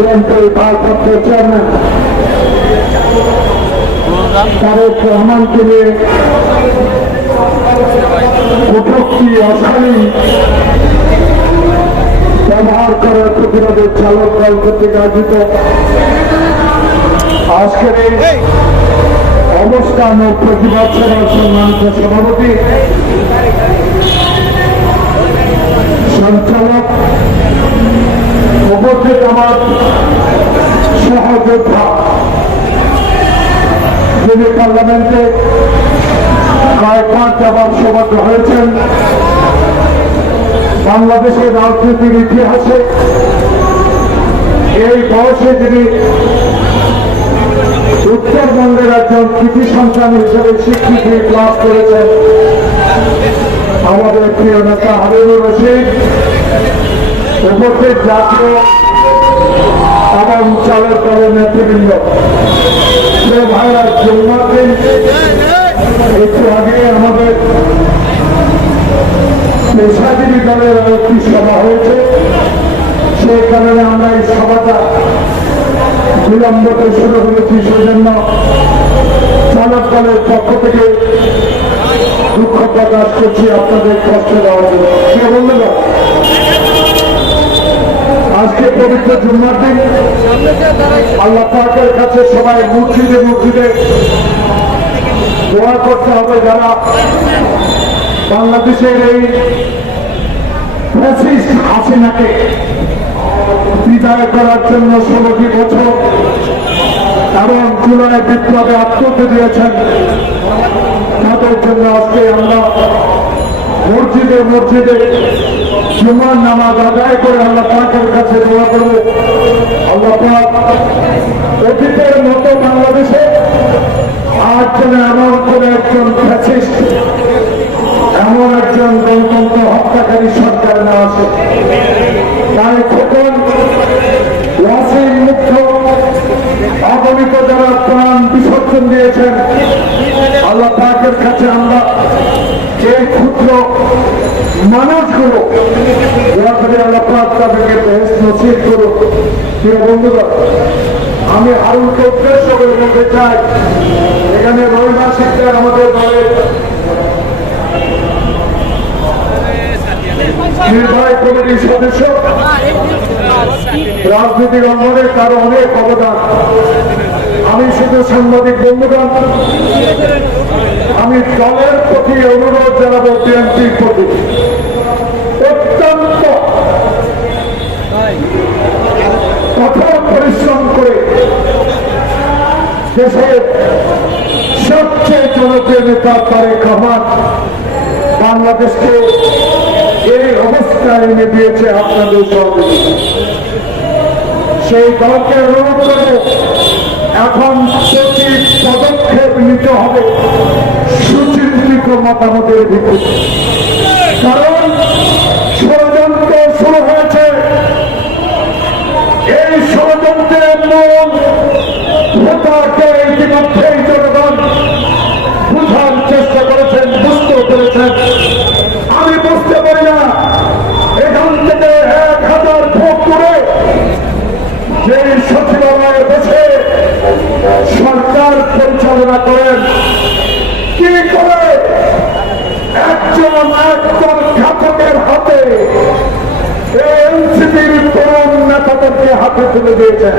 বিএনপির ভারপ্রাপ্ত চেয়ারম্যান তারেক রহমানকে নিয়ে কটূক্তি অশালীন ব্যবহার করার প্রতিবাদে চালক দল কর্তৃক আয়োজিত আজকের এই অবস্থান ও প্রতিবাদ সভার সম্মানিত সভাপতি সঞ্চালক উপস্থিত আমার সহযোদ্ধা যিনি পার্লামেন্টে কয়েকবার যাবার সৌভাগ্য হয়েছেন, বাংলাদেশের রাজনীতির ইতিহাসে এই বয়সে যিনি উত্তরবঙ্গের একজন কৃতি সন্তান হিসেবে স্বীকৃতি লাভ করেছেন, আমাদের প্রিয় নেতা হাবিবুর রশিদ। উপস্থিত জাতীয় এবং চালের দলের নেতৃবৃন্দ ভাইরা জুম্মার একটু আগে আমাদের পেশাজীবী দলের একটি সভা হয়েছে। সেই কারণে আমরা এই সভাটা বিলম্বতে শুরু করেছি। সেই জন্য চালক দলের পক্ষ থেকে দুঃখ প্রকাশ করছি। আপনাদের কষ্ট কাছে সবাই মসজিদে মসজিদে। দোয়া করতে হবে যারা বাংলাদেশের এই ফ্যাসিস্ট হাসিনাকে বিদায় করার জন্য ষোলোটি বছর এবং জুলাই বিপ্লবে আত্মহত্যা দিয়েছেন। তাদের জন্য আজকে আমরা মসজিদে মসজিদে জুমার নামাজ আদায় করে আল্লাহ পাকের কাছে দোয়া করব। আল্লাহ পাক অতীতের মতো বাংলাদেশে আর যেন এমন কোন একজন ফ্যাসিস্ট এমন একজন গণতন্ত্র হত্যাকারী সরকার না আসে। তাই খোকন, ওয়াসিম মুক্ত অগণিত যারা প্রাণ বিসর্জন দিয়েছেন, আল্লাহ পাকের কাছে আমরা এই ক্ষুদ্র মানুষগুলো তাদেরকে করুক। প্রিয় বন্ধুরা আমি হারুনকে উদ্দেশ্য করে বলতে চাই, এখানে রহিমা শিকদার আমাদের দলের নির্বাহী কমিটির সদস্য। রাজনৈতিক অঙ্গনে তার অনেক অবদান। আমি শুধু সাংবাদিক বন্ধুগণ, আমি দলের প্রতি অনুরোধ জানাব বিএনপির প্রতি। অত্যন্ত কঠোর পরিশ্রম করে দেশের সবচেয়ে জনপ্রিয় নেতা তারেক রহমান বাংলাদেশকে এই অবস্থায় এনে দিয়েছে আপনাদের সেই দলকে অনুরোধ করব, এখন প্রতি পদক্ষেপ নিতে হবে সুচিন্তিত মতামতের ভিত্তিতে কারণ ষড়যন্ত্র শুরু হয়েছে। এই ষড়যন্ত্রের মূল ভোটারকে ইতিমধ্যেই একজন একজন ঘাতকের হাতে এনসিপির তরুণ নেতাদেরকে হাতে তুলে দিয়েছেন